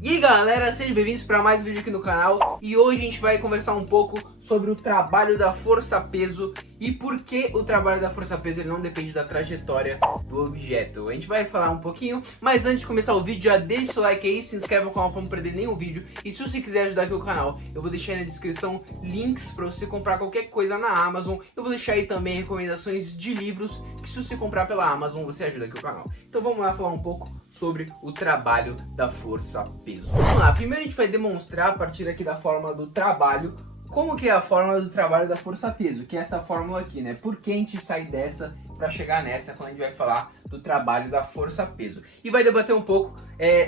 E aí galera, sejam bem-vindos para mais um vídeo aqui no canal. E hoje a gente vai conversar um pouco sobre o trabalho da força-peso e por que o trabalho da força-peso ele não depende da trajetória do objeto. A gente vai falar um pouquinho, mas antes de começar o vídeo, já deixa seu like aí, se inscreve no canal para não perder nenhum vídeo. E se você quiser ajudar aqui o canal, eu vou deixar aí na descrição links para você comprar qualquer coisa na Amazon. Eu vou deixar aí também recomendações de livros que, se você comprar pela Amazon, você ajuda aqui o canal. Então vamos lá falar um pouco sobre o trabalho da força-peso. Vamos lá, primeiro a gente vai demonstrar a partir aqui da fórmula do trabalho como que é a fórmula do trabalho da força-peso, que é essa fórmula aqui, né? Por que a gente sai dessa para chegar nessa quando a gente vai falar do trabalho da força-peso. E vai debater um pouco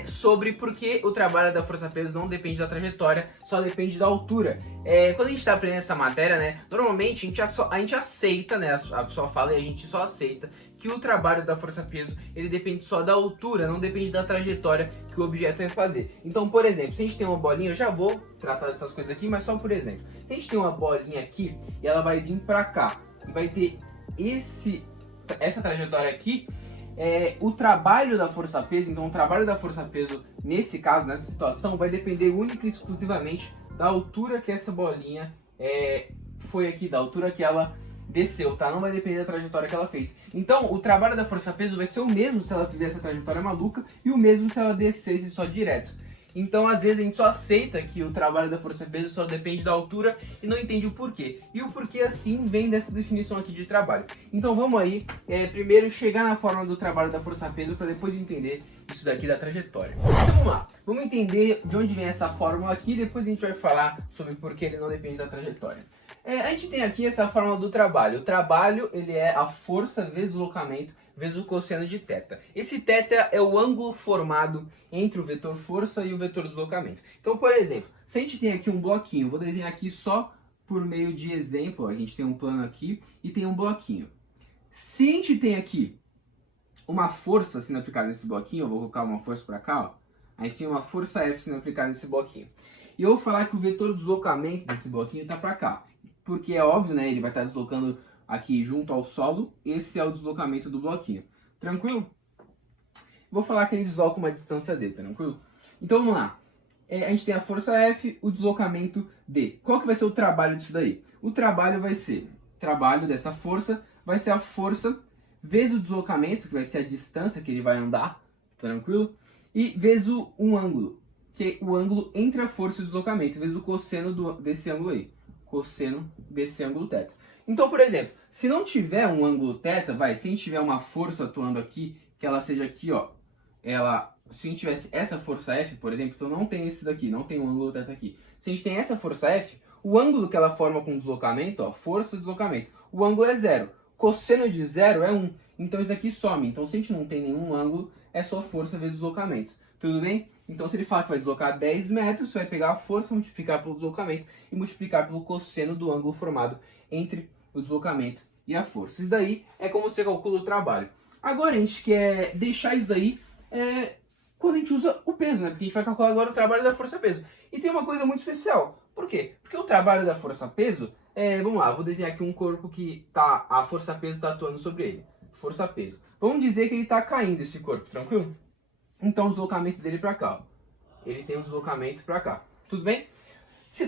sobre por que o trabalho da força-peso não depende da trajetória, só depende da altura. Quando a gente está aprendendo essa matéria, né? Normalmente a gente aceita, né? A pessoa fala e a gente só aceita que o trabalho da força-peso ele depende só da altura, não depende da trajetória que o objeto vai fazer. Então, por exemplo, se a gente tem uma bolinha, eu já vou tratar dessas coisas aqui, mas só por exemplo. Se a gente tem uma bolinha aqui e ela vai vir para cá e vai ter essa trajetória aqui, o trabalho da força-peso, então o trabalho da força-peso nesse caso, nessa situação, vai depender única e exclusivamente da altura que essa bolinha foi aqui, da altura que ela desceu, tá? Não vai depender da trajetória que ela fez. Então, o trabalho da força-peso vai ser o mesmo se ela fizesse a trajetória maluca e o mesmo se ela descesse só direto. Então, às vezes, a gente só aceita que o trabalho da força-peso só depende da altura e não entende o porquê. E o porquê, assim, vem dessa definição aqui de trabalho. Então, vamos aí, primeiro chegar na forma do trabalho da força-peso para depois entender isso daqui da trajetória. Então, vamos lá. Vamos entender de onde vem essa fórmula aqui, depois a gente vai falar sobre por que ele não depende da trajetória. A gente tem aqui essa fórmula do trabalho. O trabalho, ele é a força vezes o deslocamento vezes o cosseno de θ. Esse θ é o ângulo formado entre o vetor força e o vetor deslocamento. Então, por exemplo, se a gente tem aqui um bloquinho, vou desenhar aqui só por meio de exemplo, a gente tem um plano aqui e tem um bloquinho. Se a gente tem aqui uma força sendo aplicada nesse bloquinho, eu vou colocar uma força para cá, ó, a gente tem uma força F sendo aplicada nesse bloquinho. E eu vou falar que o vetor deslocamento desse bloquinho está para cá. Porque é óbvio, né? Ele vai estar deslocando aqui junto ao solo. Esse é o deslocamento do bloquinho. Tranquilo? Vou falar que ele desloca uma distância D, tranquilo? Então vamos lá. A gente tem a força F, o deslocamento D. Qual que vai ser o trabalho disso daí? O trabalho vai ser, trabalho dessa força, vai ser a força vezes o deslocamento, que vai ser a distância que ele vai andar, tranquilo? E vezes um ângulo, que é o ângulo entre a força e o deslocamento, vezes o cosseno desse ângulo aí. Cosseno desse ângulo θ. Então, por exemplo, se não tiver um ângulo θ, se a gente tiver uma força atuando aqui, que ela seja aqui, ó, se a gente tivesse essa força F, por exemplo, então não tem esse daqui, não tem um ângulo θ aqui. Se a gente tem essa força F, o ângulo que ela forma com deslocamento, ó, força e deslocamento, o ângulo é 0. Cosseno de 0 é 1. Então isso daqui some. Então se a gente não tem nenhum ângulo, é só força vezes deslocamento. Tudo bem? Então, se ele fala que vai deslocar 10 metros, você vai pegar a força, multiplicar pelo deslocamento e multiplicar pelo cosseno do ângulo formado entre o deslocamento e a força. Isso daí é como você calcula o trabalho. Agora, a gente quer deixar isso daí quando a gente usa o peso, né? Porque a gente vai calcular agora o trabalho da força-peso. E tem uma coisa muito especial. Por quê? Porque o trabalho da força-peso, vamos lá, vou desenhar aqui um corpo que a força-peso está atuando sobre ele. Força-peso. Vamos dizer que ele está caindo, esse corpo, tranquilo? Então, o deslocamento dele para cá, ó. Ele tem um deslocamento para cá. Tudo bem?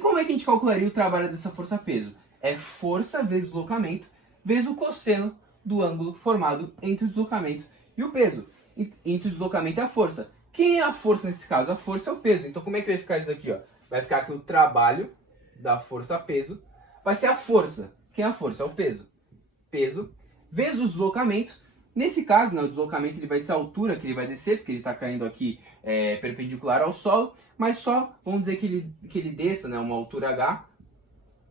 Como é que a gente calcularia o trabalho dessa força-peso? É força vezes deslocamento vezes o cosseno do ângulo formado entre o deslocamento e o peso. Entre o deslocamento e a força. Quem é a força nesse caso? A força é o peso. Então, como é que vai ficar isso aqui? Ó? Vai ficar que o trabalho da força-peso vai ser a força. Quem é a força? É o peso. Peso vezes o deslocamento. Nesse caso, né, o deslocamento ele vai ser a altura que ele vai descer, porque ele está caindo aqui perpendicular ao solo, mas só, vamos dizer que ele desça, né, uma altura h,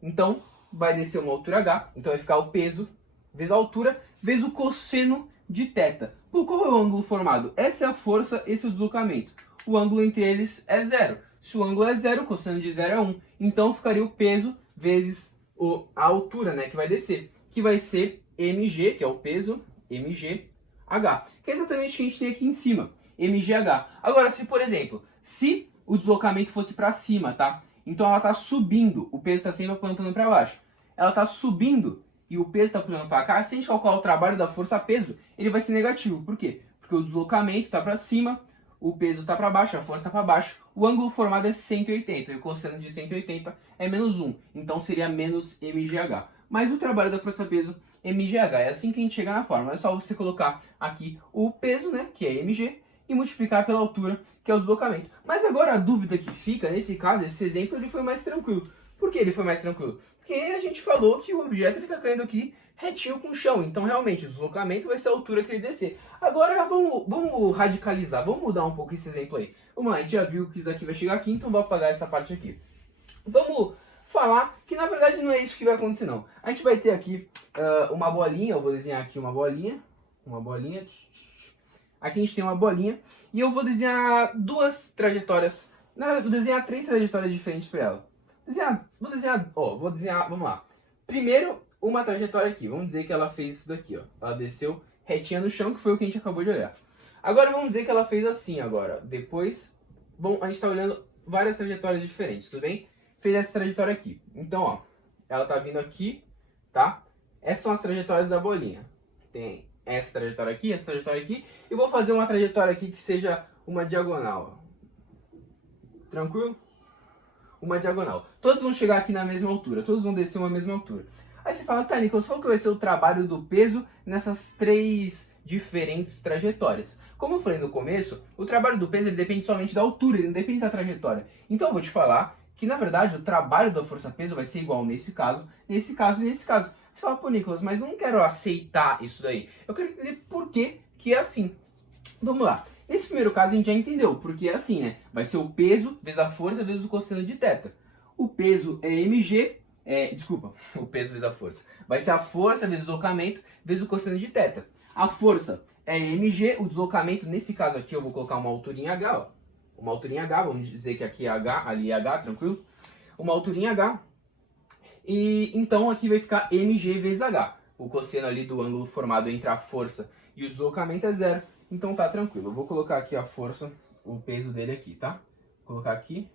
então vai descer uma altura h, então vai ficar o peso vezes a altura, vezes o cosseno de θ. Por qual é o ângulo formado? Essa é a força, esse é o deslocamento. O ângulo entre eles é 0. Se o ângulo é 0, o cosseno de 0 é 1. Então ficaria o peso vezes a altura, né, que vai descer, que vai ser mg, que é o peso, mgh, que é exatamente o que a gente tem aqui em cima, mgh. Agora, se por exemplo, se o deslocamento fosse para cima, tá? Então ela está subindo, o peso está sempre apontando para baixo. Ela está subindo e o peso está apontando para cá. Se a gente calcular o trabalho da força-peso, ele vai ser negativo. Por quê? Porque o deslocamento está para cima, o peso está para baixo, a força está para baixo, o ângulo formado é 180, e o cosseno de 180 é menos 1, então seria menos mgh. Mas o trabalho da força-peso mgh, é assim que a gente chega na fórmula, é só você colocar aqui o peso, né, que é mg, e multiplicar pela altura, que é o deslocamento. Mas agora a dúvida que fica, nesse caso, esse exemplo, ele foi mais tranquilo. Por que ele foi mais tranquilo? Porque a gente falou que o objeto está caindo aqui retinho com o chão, então realmente o deslocamento vai ser a altura que ele descer. Agora vamos radicalizar, vamos mudar um pouco esse exemplo aí. Vamos lá, a gente já viu que isso aqui vai chegar aqui, então vou apagar essa parte aqui. Vamos falar que na verdade não é isso que vai acontecer não. A gente vai ter aqui uma bolinha, eu vou desenhar aqui uma bolinha. Aqui a gente tem uma bolinha e eu vou desenhar duas trajetórias, vou desenhar 3 trajetórias diferentes para ela. Vou desenhar, vamos lá. Primeiro, uma trajetória aqui, vamos dizer que ela fez isso daqui, ó. Ela desceu retinha no chão, que foi o que a gente acabou de olhar. Agora vamos dizer que ela fez assim agora. Depois, bom, a gente está olhando várias trajetórias diferentes, tudo bem? Fez essa trajetória aqui. Então, ó, ela tá vindo aqui, tá? Essas são as trajetórias da bolinha. Tem essa trajetória aqui, e vou fazer uma trajetória aqui que seja uma diagonal, ó. Tranquilo? Uma diagonal. Todos vão chegar aqui na mesma altura, todos vão descer uma mesma altura. Aí você fala, tá, Nicolas, qual que vai ser o trabalho do peso nessas 3 diferentes trajetórias? Como eu falei no começo, o trabalho do peso ele depende somente da altura, ele não depende da trajetória. Então eu vou te falar que, na verdade, o trabalho da força-peso vai ser igual nesse caso e nesse caso. Você fala, pô, Nicolas, mas eu não quero aceitar isso daí. Eu quero entender por que que é assim. Vamos lá. Nesse primeiro caso a gente já entendeu, porque é assim, né? Vai ser o peso vezes a força vezes o cosseno de θ. O peso é mg, o peso vezes a força. Vai ser a força vezes o deslocamento vezes o cosseno de θ. A força é mg, o deslocamento, nesse caso aqui eu vou colocar uma altura em h, ó. Uma altura em h, vamos dizer que aqui é h, ali é h, tranquilo? Uma altura em h. E então aqui vai ficar mg vezes h. O cosseno ali do ângulo formado entre a força e o deslocamento é 0. Então tá tranquilo. Eu vou colocar aqui a força, o peso dele aqui, tá? Vou colocar aqui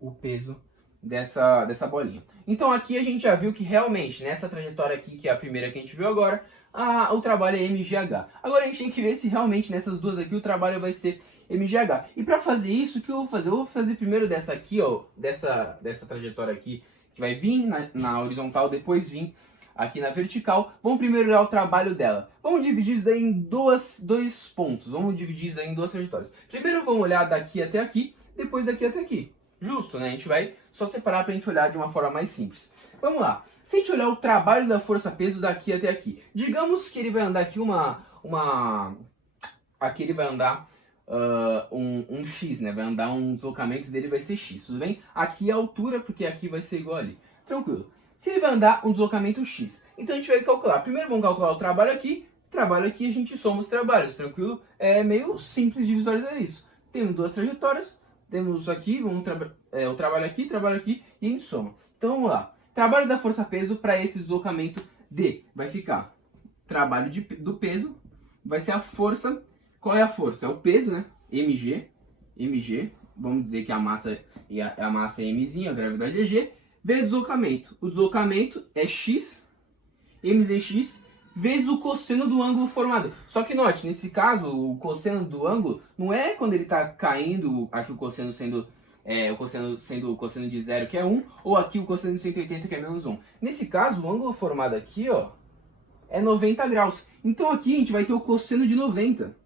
o peso dessa bolinha. Então aqui a gente já viu que realmente nessa trajetória aqui, que é a primeira que a gente viu agora, o trabalho é mgh. Agora a gente tem que ver se realmente nessas duas aqui o trabalho vai ser mgh. E para fazer isso, o que eu vou fazer? Eu vou fazer primeiro dessa aqui, ó, dessa trajetória aqui, que vai vir na horizontal, depois vir aqui na vertical. Vamos primeiro olhar o trabalho dela. Vamos dividir isso daí em dois pontos. Vamos dividir isso daí em 2 trajetórias. Primeiro vamos olhar daqui até aqui, depois daqui até aqui. Justo, né? A gente vai só separar para a gente olhar de uma forma mais simples. Vamos lá. Se a gente olhar o trabalho da força-peso daqui até aqui, digamos que ele vai andar aqui aqui ele vai andar um x, né? Vai andar um deslocamento dele vai ser x, tudo bem? Aqui é a altura, porque aqui vai ser igual ali. Tranquilo. Se ele vai andar um deslocamento x, então a gente vai calcular. Primeiro vamos calcular o trabalho aqui a gente soma os trabalhos, tranquilo? É meio simples de visualizar isso. Temos 2 trajetórias, temos aqui, o trabalho aqui e a gente soma. Então vamos lá. Trabalho da força-peso para esse deslocamento D vai ficar trabalho do peso, vai ser a força. Qual é a força? É o peso, né? mg, vamos dizer que a massa é mzinha, a gravidade é g, vezes o deslocamento. O deslocamento é x, mzx, vezes o cosseno do ângulo formado. Só que note, nesse caso, o cosseno do ângulo não é quando ele está caindo, aqui o cosseno sendo o cosseno de 0, que é 1, ou aqui o cosseno de 180, que é menos 1. Nesse caso, o ângulo formado aqui, ó, é 90 graus. Então aqui a gente vai ter o cosseno de 90.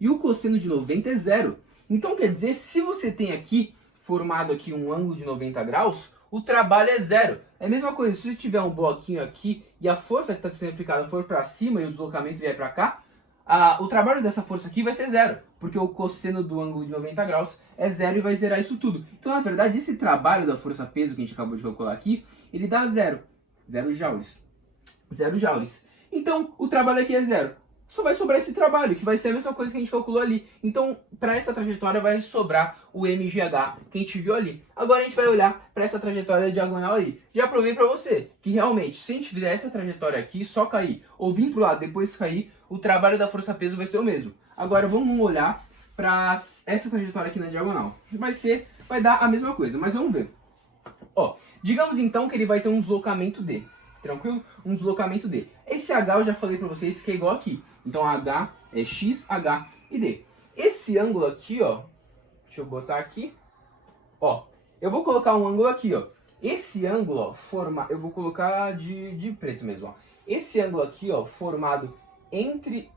E o cosseno de 90 é 0. Então quer dizer, se você tem aqui, formado aqui um ângulo de 90 graus, o trabalho é 0. É a mesma coisa, se você tiver um bloquinho aqui e a força que está sendo aplicada for para cima e o deslocamento vier para cá, o trabalho dessa força aqui vai ser 0, porque o cosseno do ângulo de 90 graus é 0 e vai zerar isso tudo. Então, na verdade, esse trabalho da força-peso que a gente acabou de calcular aqui, ele dá 0. 0 joules. 0 joules. Então, o trabalho aqui é 0. Só vai sobrar esse trabalho, que vai ser a mesma coisa que a gente calculou ali. Então, para essa trajetória vai sobrar o mgh que a gente viu ali. Agora a gente vai olhar para essa trajetória diagonal aí. Já provei para você que realmente, se a gente fizer essa trajetória aqui, só cair, ou vir para o lado depois cair, o trabalho da força-peso vai ser o mesmo. Agora vamos olhar para essa trajetória aqui na diagonal. Vai dar a mesma coisa, mas vamos ver. Ó, digamos então que ele vai ter um deslocamento D. Tranquilo? Um deslocamento D. Esse H eu já falei para vocês que é igual aqui. Então H é X, H e D. Esse ângulo aqui, ó, deixa eu botar aqui, ó, eu vou colocar um ângulo aqui, ó. Esse ângulo, ó, eu vou colocar de preto mesmo, ó. Esse ângulo aqui, ó, formado entre...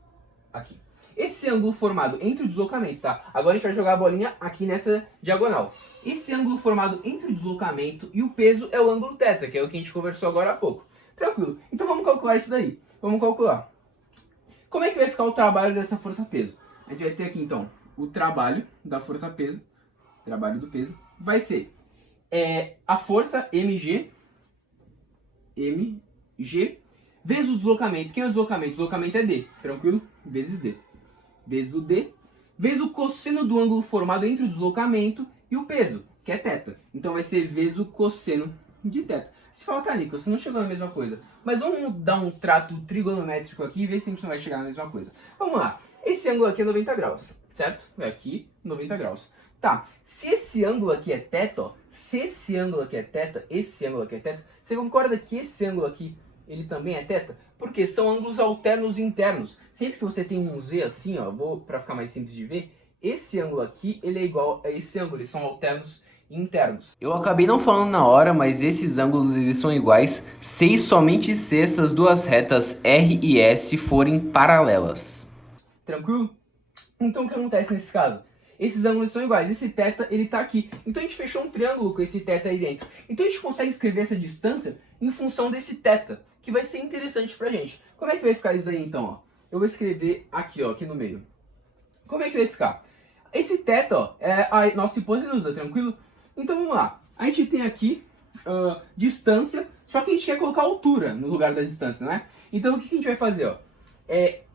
Aqui. Esse ângulo formado entre o deslocamento, tá? Agora a gente vai jogar a bolinha aqui nessa diagonal. Esse ângulo formado entre o deslocamento e o peso é o ângulo θ, que é o que a gente conversou agora há pouco. Tranquilo. Então vamos calcular isso daí. Vamos calcular. Como é que vai ficar o trabalho dessa força-peso? A gente vai ter aqui, então, o trabalho da força-peso, trabalho do peso, vai ser a força mg, vezes o deslocamento. Quem é o deslocamento? O deslocamento é d, tranquilo? Vezes d. Vezes o d, vezes o cosseno do ângulo formado entre o deslocamento e o peso, que é θ. Então vai ser vezes o cosseno de θ. Se fala, tá, Nico, você não chegou na mesma coisa. Mas vamos dar um trato trigonométrico aqui e ver se a gente não vai chegar na mesma coisa. Vamos lá. Esse ângulo aqui é 90 graus, certo? É aqui, 90 graus. Tá, se esse ângulo aqui é θ, ó, se esse ângulo aqui é θ, esse ângulo aqui é θ, você concorda que esse ângulo aqui, ele também é θ? Porque são ângulos alternos internos. Sempre que você tem um Z assim, ó, para ficar mais simples de ver, esse ângulo aqui, ele é igual a esse ângulo, eles são alternos internos. Eu acabei não falando na hora, mas esses ângulos eles são iguais se e somente se essas duas retas R e S forem paralelas. Tranquilo? Então o que acontece nesse caso? Esses ângulos são iguais, esse θ ele tá aqui. Então a gente fechou um triângulo com esse θ aí dentro. Então a gente consegue escrever essa distância em função desse θ, que vai ser interessante pra gente. Como é que vai ficar isso daí então? Ó? Eu vou escrever aqui, ó, aqui no meio. Como é que vai ficar? Esse θ, ó, é a nossa hipotenusa, tranquilo? Então vamos lá. A gente tem aqui distância, só que a gente quer colocar altura no lugar da distância, né? Então o que a gente vai fazer? Ó?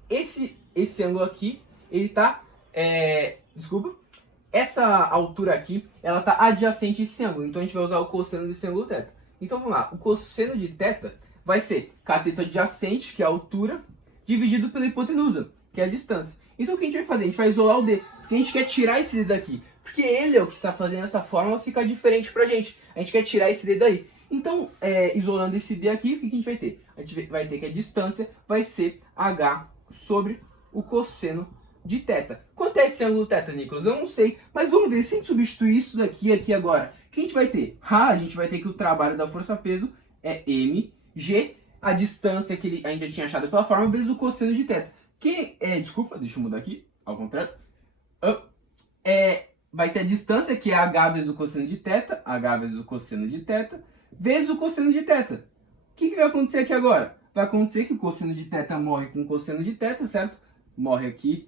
Esse ângulo aqui, ele tá... desculpa. Essa altura aqui, ela tá adjacente a esse ângulo. Então a gente vai usar o cosseno desse ângulo θ. Então vamos lá. O cosseno de θ vai ser cateto adjacente, que é a altura, dividido pela hipotenusa, que é a distância. Então o que a gente vai fazer? A gente vai isolar o D, porque a gente quer tirar esse D daqui. Porque ele é o que está fazendo essa fórmula ficar diferente pra gente. A gente quer tirar esse D daí. Então, isolando esse D aqui, o que a gente vai ter? A gente vai ter que a distância vai ser H sobre o cosseno de θ. Quanto é esse ângulo θ, Nicolas? Eu não sei, mas vamos ver. Se a gente substituir isso daqui aqui agora, o que a gente vai ter? A gente vai ter que o trabalho da força-peso é mg, a distância que a gente já tinha achado pela fórmula, vezes o cosseno de θ. Desculpa, deixa eu mudar aqui, ao contrário. Vai ter a distância, que é h vezes o cosseno de θ, h vezes o cosseno de θ, vezes o cosseno de θ. O que vai acontecer aqui agora? Vai acontecer que o cosseno de θ morre com o cosseno de θ, certo? Morre aqui,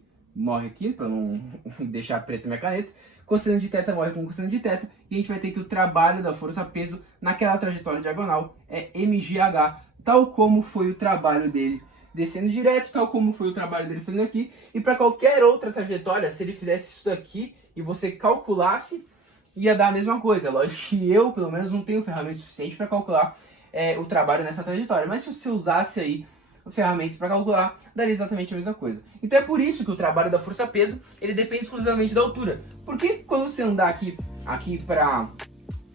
para não deixar preta minha caneta. Cosseno de θ morre com cosseno de θ, e a gente vai ter que o trabalho da força-peso naquela trajetória diagonal é mgh, tal como foi o trabalho dele descendo direto, tal como foi o trabalho dele fazendo aqui. E para qualquer outra trajetória, se ele fizesse isso daqui e você calculasse, ia dar a mesma coisa. Lógico que eu, pelo menos, não tenho ferramenta suficiente para calcular o trabalho nessa trajetória. Mas se você usasse aí ferramentas para calcular, daria exatamente a mesma coisa. Então é por isso que o trabalho da força-peso, ele depende exclusivamente da altura. Porque quando você andar aqui para...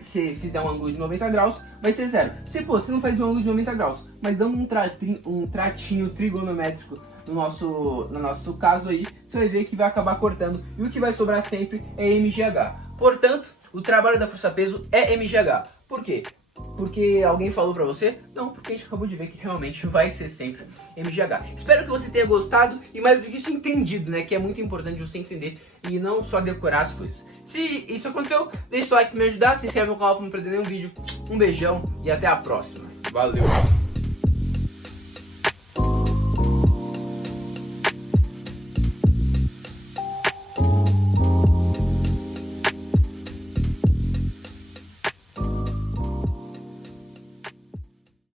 se fizer um ângulo de 90 graus, vai ser zero. Você não faz um ângulo de 90 graus, mas dando um tratinho trigonométrico no nosso caso aí, você vai ver que vai acabar cortando, e o que vai sobrar sempre é mgh. Portanto, o trabalho da força-peso é mgh. Por quê? Porque alguém falou pra você? Não, porque a gente acabou de ver que realmente vai ser sempre mgh. Espero que você tenha gostado e, mais do que isso, entendido, né? Que é muito importante você entender e não só decorar as coisas. Se isso aconteceu, deixa o like pra me ajudar, se inscreve no canal pra não perder nenhum vídeo. Um beijão e até a próxima. Valeu!